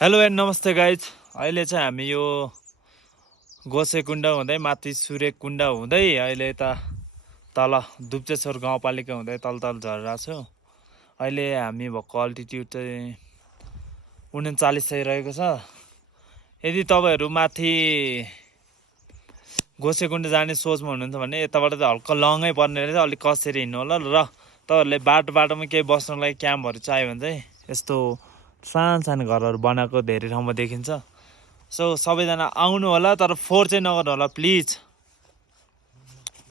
Hello and नमस्ते guys. अहिले चाहिँ हामी यो गोसेकुण्ड हुँदै माथि सूर्यकुण्ड हुँदै अहिले यता तल दुप्चेश्वर गाउँपालिका हुँदै तल झरिरहेको छु। अहिले हामी भएको अल्टिट्युड चाहिँ 39 सय रहेको छ। यदि तपाईँहरू माथि गोसेकुण्ड जाने सोचमा हुनुहुन्छ भने यताबाट चाहिँ हल्का लङै पर्ने रहेछ, अलिक कसरी हिँड्नु होला। र तपाईँहरूले बाटोमा केही बस्नुको लागि क्याम्पहरू चाहियो भने चाहिँ यस्तो सानो घरहरू बनाएको धेरै ठाउँमा देखिन्छ। सो सबैजना आउनु होला, तर फोहोर चाहिँ नगर्नु होला प्लिज।